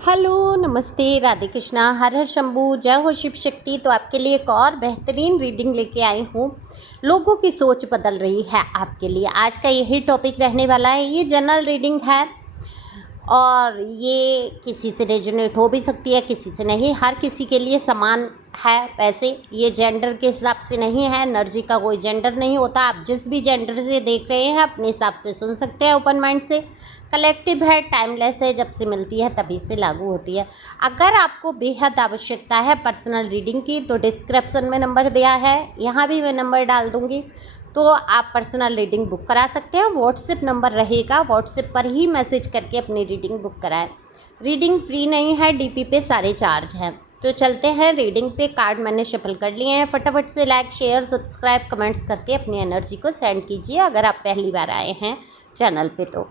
Hello, नमस्ते, राधे कृष्णा, हर हर शंभू, जय हो शिव शक्ति। तो आपके लिए एक और बेहतरीन रीडिंग लेके आई हूँ। लोगों की सोच बदल रही है आपके लिए, आज का यही टॉपिक रहने वाला है। ये जनरल रीडिंग है और ये किसी से रेजोनेट हो भी सकती है, किसी से नहीं। हर किसी के लिए समान है। वैसे ये जेंडर के हिसाब से नहीं है, एनर्जी का कोई जेंडर नहीं होता। आप जिस भी जेंडर से देख रहे हैं अपने हिसाब से सुन सकते हैं, ओपन माइंड से। कलेक्टिव है, टाइमलेस है, जब से मिलती है तभी से लागू होती है। अगर आपको बेहद आवश्यकता है पर्सनल रीडिंग की तो डिस्क्रिप्शन में नंबर दिया है, यहाँ भी मैं नंबर डाल दूँगी, तो आप पर्सनल रीडिंग बुक करा सकते हैं। व्हाट्सएप नंबर रहेगा, व्हाट्सएप पर ही मैसेज करके अपनी रीडिंग बुक कराएं। रीडिंग फ्री नहीं है, डीपी पे सारे चार्ज हैं। तो चलते हैं रीडिंग पे। कार्ड मैंने शफल कर लिए हैं। फटाफट से लाइक, शेयर, सब्सक्राइब, कमेंट्स करके अपनी एनर्जी को सेंड कीजिए। अगर आप पहली बार आए हैं चैनल पे तो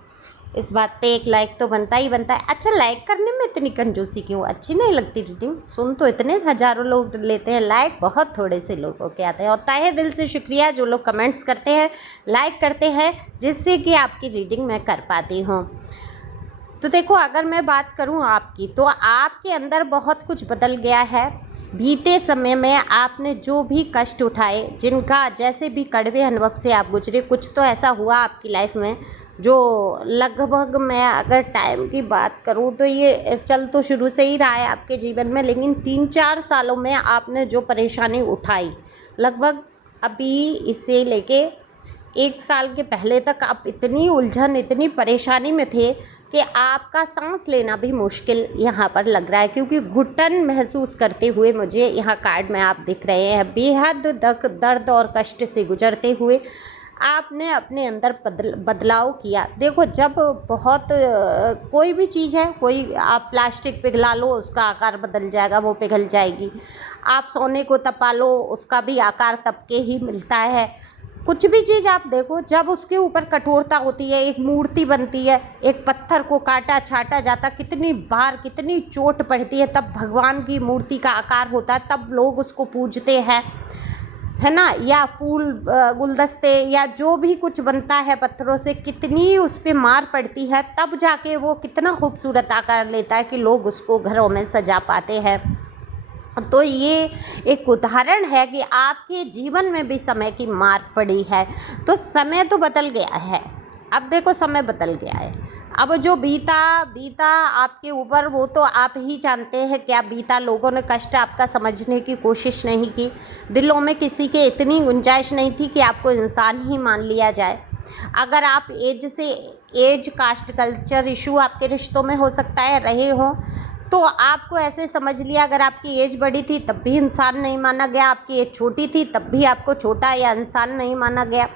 इस बात पे एक लाइक तो बनता ही बनता है। अच्छा, लाइक करने में इतनी कंजूसी क्यों? अच्छी नहीं लगती रीडिंग? सुन तो इतने हज़ारों लोग लेते हैं, लाइक बहुत थोड़े से लोगों के आते हैं। और तहे दिल से शुक्रिया जो लोग कमेंट्स करते हैं, लाइक करते हैं, जिससे कि आपकी रीडिंग मैं कर पाती हूँ। तो देखो, अगर मैं बात करूँ आपकी, तो आपके अंदर बहुत कुछ बदल गया है। बीते समय में आपने जो भी कष्ट उठाए, जिनका जैसे भी कड़वे अनुभव से आप गुजरे, कुछ तो ऐसा हुआ आपकी लाइफ में जो लगभग, मैं अगर टाइम की बात करूं तो ये चल तो शुरू से ही रहा है आपके जीवन में, लेकिन 3-4 सालों में आपने जो परेशानी उठाई, लगभग अभी इसे लेके 1 साल के पहले तक आप इतनी उलझन, इतनी परेशानी में थे कि आपका सांस लेना भी मुश्किल यहाँ पर लग रहा है, क्योंकि घुटन महसूस करते हुए मुझे यहाँ कार्ड में आप दिख रहे हैं। बेहद दर्द और कष्ट से गुजरते हुए आपने अपने अंदर बदलाव किया। देखो, जब बहुत कोई भी चीज़ है, कोई आप प्लास्टिक पिघला लो उसका आकार बदल जाएगा, वो पिघल जाएगी। आप सोने को तपा लो उसका भी आकार तप के ही मिलता है। कुछ भी चीज़ आप देखो, जब उसके ऊपर कठोरता होती है, एक मूर्ति बनती है, एक पत्थर को काटा छाटा जाता, कितनी बार कितनी चोट पड़ती है, तब भगवान की मूर्ति का आकार होता है, तब लोग उसको पूजते हैं, है ना। या फूल, गुलदस्ते, या जो भी कुछ बनता है पत्थरों से, कितनी उस पर मार पड़ती है, तब जाके वो कितना खूबसूरत आकार लेता है कि लोग उसको घरों में सजा पाते हैं। तो ये एक उदाहरण है कि आपके जीवन में भी समय की मार पड़ी है। तो समय तो बदल गया है, अब देखो समय बदल गया है। अब जो बीता आपके ऊपर, वो तो आप ही जानते हैं क्या बीता। लोगों ने कष्ट आपका समझने की कोशिश नहीं की, दिलों में किसी के इतनी गुंजाइश नहीं थी कि आपको इंसान ही मान लिया जाए। अगर आप एज कास्ट कल्चर इशू आपके रिश्तों में हो सकता है रहे हो, तो आपको ऐसे समझ लिया। अगर आपकी एज बड़ी थी तब भी इंसान नहीं माना गया, आपकी एज छोटी थी तब भी आपको छोटा या इंसान नहीं माना गया।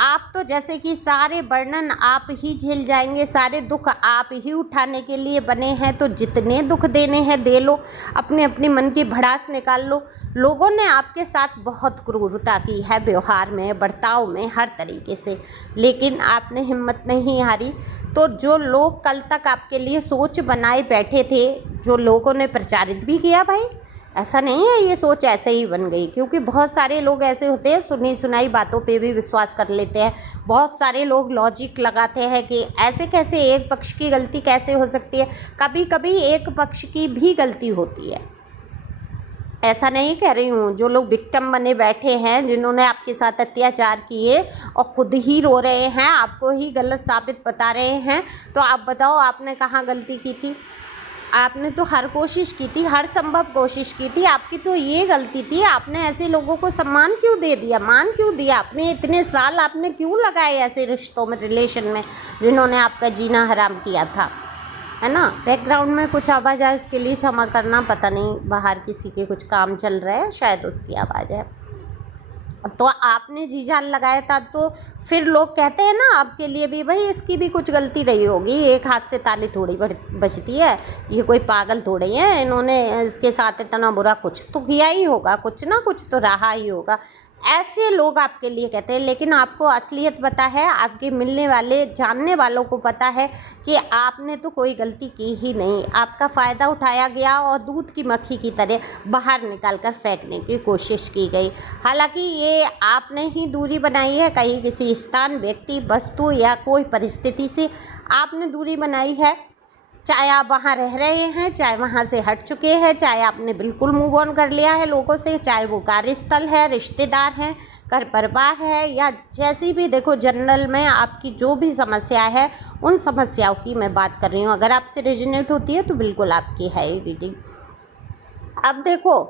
आप तो जैसे कि सारे वर्णन आप ही झेल जाएंगे, सारे दुख आप ही उठाने के लिए बने हैं। तो जितने दुख देने हैं दे लो, अपने अपने मन की भड़ास निकाल लो। लोगों ने आपके साथ बहुत क्रूरता की है, व्यवहार में, बर्ताव में, हर तरीके से, लेकिन आपने हिम्मत नहीं हारी। तो जो लोग कल तक आपके लिए सोच बनाए बैठे थे, जो लोगों ने प्रचारित भी किया, भाई ऐसा नहीं है ये सोच ऐसे ही बन गई, क्योंकि बहुत सारे लोग ऐसे होते हैं, सुनी सुनाई बातों पे भी विश्वास कर लेते हैं। बहुत सारे लोग लॉजिक लगाते हैं कि ऐसे कैसे, एक पक्ष की गलती कैसे हो सकती है। कभी कभी एक पक्ष की भी गलती होती है, ऐसा नहीं कह रही हूँ। जो लोग विक्टिम बने बैठे हैं, जिन्होंने आपके साथ अत्याचार किए और खुद ही रो रहे हैं, आपको ही गलत साबित बता रहे हैं, तो आप बताओ आपने कहाँ गलती की थी? आपने तो हर कोशिश की थी, हर संभव कोशिश की थी। आपकी तो ये गलती थी, आपने ऐसे लोगों को सम्मान क्यों दे दिया, मान क्यों दिया? आपने इतने साल आपने क्यों लगाए ऐसे रिश्तों में, रिलेशन में, जिन्होंने आपका जीना हराम किया था, है ना। बैकग्राउंड में कुछ आवाज़ आए उसके लिए क्षमा करना, पता नहीं बाहर किसी के कुछ काम चल रहा है, शायद उसकी आवाज़ है। तो आपने जी जान लगाया था, तो फिर लोग कहते हैं ना आपके लिए भी, भाई इसकी भी कुछ गलती रही होगी, एक हाथ से ताली थोड़ी बजती है, ये कोई पागल थोड़ी है, इन्होंने इसके साथ इतना बुरा कुछ तो किया ही होगा, कुछ ना कुछ तो रहा ही होगा। ऐसे लोग आपके लिए कहते हैं, लेकिन आपको असलियत पता है, आपके मिलने वाले जानने वालों को पता है कि आपने तो कोई गलती की ही नहीं। आपका फ़ायदा उठाया गया और दूध की मक्खी की तरह बाहर निकाल कर फेंकने की कोशिश की गई। हालांकि ये आपने ही दूरी बनाई है, कहीं किसी स्थान, व्यक्ति, वस्तु या कोई परिस्थिति से आपने दूरी बनाई है। चाहे आप वहाँ रह रहे हैं, चाहे वहाँ से हट चुके हैं, चाहे आपने बिल्कुल मूव ऑन कर लिया है लोगों से, चाहे वो कार्यस्थल है, रिश्तेदार हैं, घर परिवार है, या जैसी भी देखो जनरल में आपकी जो भी समस्या है उन समस्याओं की मैं बात कर रही हूँ। अगर आपसे रेजोनेट होती है तो बिल्कुल आपकी है ये रीडिंग। अब देखो,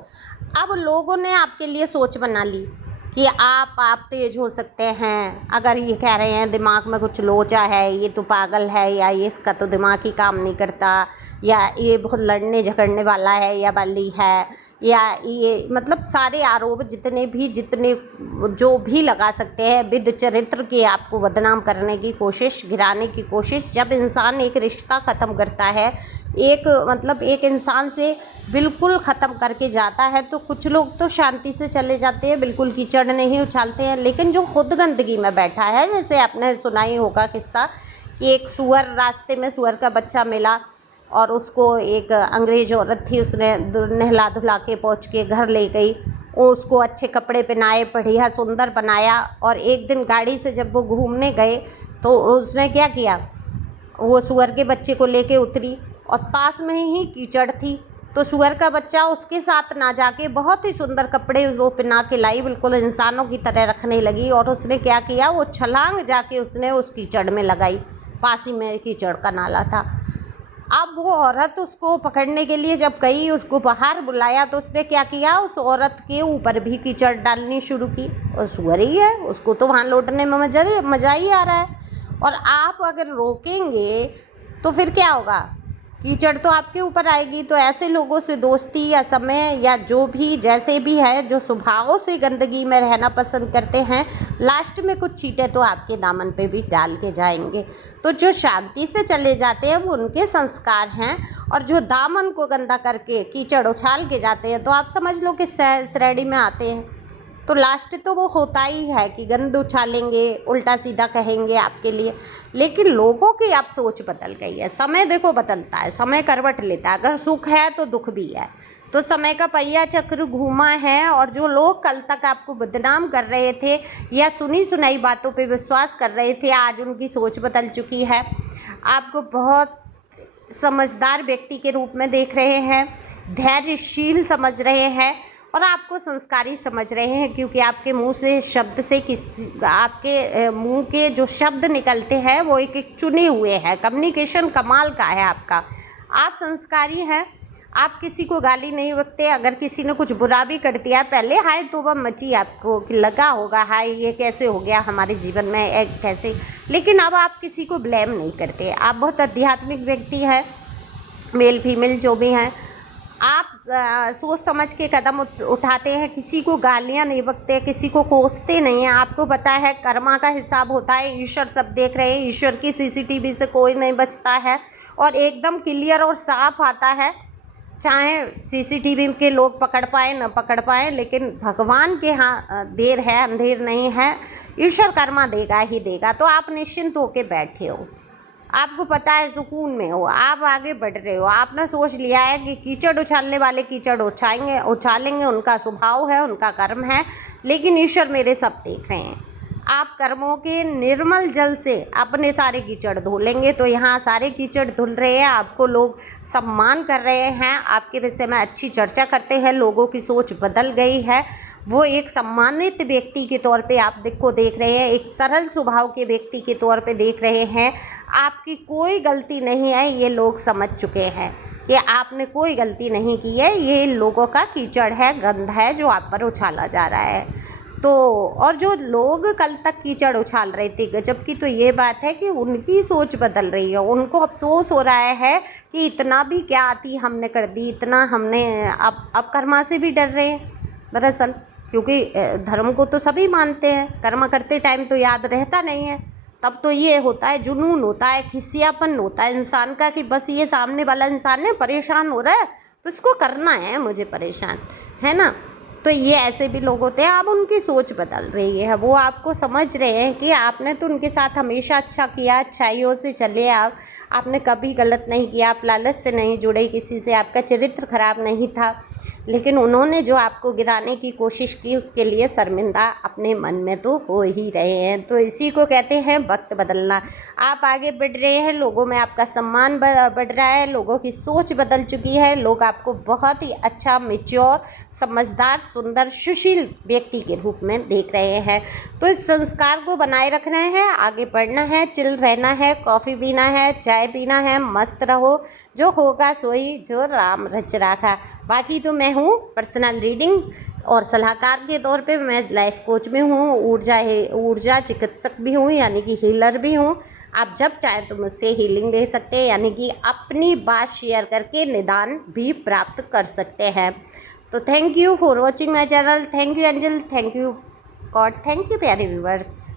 अब लोगों ने आपके लिए सोच बना ली कि आप तेज हो सकते हैं। अगर ये कह रहे हैं दिमाग में कुछ लोचा है, ये तो पागल है, या ये इसका तो दिमाग ही काम नहीं करता, या ये बहुत लड़ने झगड़ने वाला है या वाली है, या ये मतलब सारे आरोप जितने जो भी लगा सकते हैं, विद चरित्र की आपको बदनाम करने की कोशिश, गिराने की कोशिश। जब इंसान एक रिश्ता ख़त्म करता है, एक इंसान से बिल्कुल ख़त्म करके जाता है, तो कुछ लोग तो शांति से चले जाते हैं, बिल्कुल कीचड़ नहीं उछालते हैं। लेकिन जो खुद गंदगी में बैठा है, जैसे आपने सुना ही होगा किस्सा कि एक सुअर, रास्ते में सुअर का बच्चा मिला और उसको एक अंग्रेज औरत थी, उसने नहला धुला के पहुँच के घर ले गई, उसको अच्छे कपड़े पहनाए, बढ़िया सुंदर बनाया। और एक दिन गाड़ी से जब वो घूमने गए तो उसने क्या किया, वो सुअर के बच्चे को लेके उतरी और पास में ही कीचड़ थी, तो सुअर का बच्चा उसके साथ ना जाके बहुत ही सुंदर कपड़े वो पहना के लाई, बिल्कुल इंसानों की तरह रखने लगी। और उसने क्या किया, वो छलांग जाके उसने उस कीचड़ में लगाई, पास ही में कीचड़ का नाला था। अब वो औरत उसको पकड़ने के लिए जब गई, उसको बाहर बुलाया, तो उसने क्या किया, उस औरत के ऊपर भी कीचड़ डालनी शुरू की। और सुअर ही है, उसको तो वहाँ लौटने में मज़ा ही आ रहा है। और आप अगर रोकेंगे तो फिर क्या होगा, कीचड़ तो आपके ऊपर आएगी। तो ऐसे लोगों से दोस्ती या समय या जो भी जैसे भी है, जो स्वभाव से गंदगी में रहना पसंद करते हैं, लास्ट में कुछ चींटे तो आपके दामन पे भी डाल के जाएंगे। तो जो शांति से चले जाते हैं वो उनके संस्कार हैं, और जो दामन को गंदा करके कीचड़ उछाल के जाते हैं तो आप समझ लो कि श्रेणी में आते हैं। तो लास्ट तो वो होता ही है कि गंद उछालेंगे, उल्टा सीधा कहेंगे आपके लिए। लेकिन लोगों की आप सोच बदल गई है। समय देखो बदलता है, समय करवट लेता है, अगर सुख है तो दुख भी है। तो समय का पहिया चक्र घूमा है, और जो लोग कल तक आपको बदनाम कर रहे थे या सुनी सुनाई बातों पे विश्वास कर रहे थे, आज उनकी सोच बदल चुकी है। आपको बहुत समझदार व्यक्ति के रूप में देख रहे हैं, धैर्यशील समझ रहे हैं, और आपको संस्कारी समझ रहे हैं, क्योंकि आपके मुंह से शब्द से आपके मुंह के जो शब्द निकलते हैं वो एक एक चुने हुए हैं। कम्युनिकेशन कमाल का है आपका, आप संस्कारी हैं, आप किसी को गाली नहीं बकते। अगर किसी ने कुछ बुरा भी कर दिया, पहले हाय तौबा मची आपको कि लगा होगा, हाय ये कैसे हो गया हमारे जीवन में, एक कैसे। लेकिन अब आप किसी को ब्लेम नहीं करते, आप बहुत आध्यात्मिक व्यक्ति हैं, मेल फीमेल जो भी हैं। आप सोच समझ के कदम उठाते हैं, किसी को गालियां नहीं बकते, किसी को कोसते नहीं हैं। आपको पता है कर्मा का हिसाब होता है, ईश्वर सब देख रहे हैं, ईश्वर की सीसीटीवी से कोई नहीं बचता है, और एकदम क्लियर और साफ आता है। चाहे सीसीटीवी के लोग पकड़ पाए न पकड़ पाए, लेकिन भगवान के यहाँ देर है अंधेर नहीं है, ईश्वर कर्मा देगा ही देगा। तो आप निश्चिंत होके बैठे हो, आपको पता है, सुकून में हो, आप आगे बढ़ रहे हो। आपने सोच लिया है कि कीचड़ उछालने वाले कीचड़ उछालेंगे, उनका स्वभाव है, उनका कर्म है, लेकिन ईश्वर मेरे सब देख रहे हैं। आप कर्मों के निर्मल जल से अपने सारे कीचड़ धो लेंगे। तो यहाँ सारे कीचड़ धुल रहे हैं, आपको लोग सम्मान कर रहे हैं, आपके विषय में अच्छी चर्चा करते हैं, लोगों की सोच बदल गई है। वो एक सम्मानित व्यक्ति के तौर पे आप को देख रहे हैं, एक सरल स्वभाव के व्यक्ति के तौर पे देख रहे हैं। आपकी कोई गलती नहीं है, ये लोग समझ चुके हैं कि आपने कोई गलती नहीं की है, ये लोगों का कीचड़ है, गंध है जो आप पर उछाला जा रहा है। तो और जो लोग कल तक कीचड़ उछाल रहे थे गजब की, तो ये बात है कि उनकी सोच बदल रही है। उनको अफसोस हो रहा है कि इतना भी क्या आती हमने कर दी, इतना हमने अब कर्मा से भी डर रहे हैं दरअसल, क्योंकि धर्म को तो सभी मानते हैं, कर्म करते टाइम तो याद रहता नहीं है। तब तो ये होता है, जुनून होता है, खिसियापन होता है इंसान का कि बस ये सामने वाला इंसान है परेशान हो रहा है तो इसको करना है मुझे परेशान, है ना। तो ये ऐसे भी लोग होते हैं। अब उनकी सोच बदल रही है, वो आपको समझ रहे हैं कि आपने तो उनके साथ हमेशा अच्छा किया, अच्छाइयों से चले आपने कभी गलत नहीं किया, आप लालच से नहीं जुड़े किसी से, आपका चरित्र खराब नहीं था। लेकिन उन्होंने जो आपको गिराने की कोशिश की उसके लिए शर्मिंदा अपने मन में तो हो ही रहे हैं। तो इसी को कहते हैं वक्त बदलना। आप आगे बढ़ रहे हैं, लोगों में आपका सम्मान बढ़ रहा है, लोगों की सोच बदल चुकी है, लोग आपको बहुत ही अच्छा, मैच्योर, समझदार, सुंदर, सुशील व्यक्ति के रूप में देख रहे हैं। तो इस संस्कार को बनाए रखना है, आगे बढ़ना है, चिल रहना है, कॉफ़ी पीना है, चाय पीना है, मस्त रहो, जो होगा सोई जो राम रच राखा। बाकी तो मैं हूँ पर्सनल रीडिंग और सलाहकार के तौर पे, मैं लाइफ कोच भी हूँ, ऊर्जा चिकित्सक भी हूँ, यानी कि हीलर भी हूँ। आप जब चाहें तो मुझसे हीलिंग ले सकते हैं, यानी कि अपनी बात शेयर करके निदान भी प्राप्त कर सकते हैं। तो thank you for watching my channel. Thank you angel, thank you God, thank you प्यारे व्यूवर्स।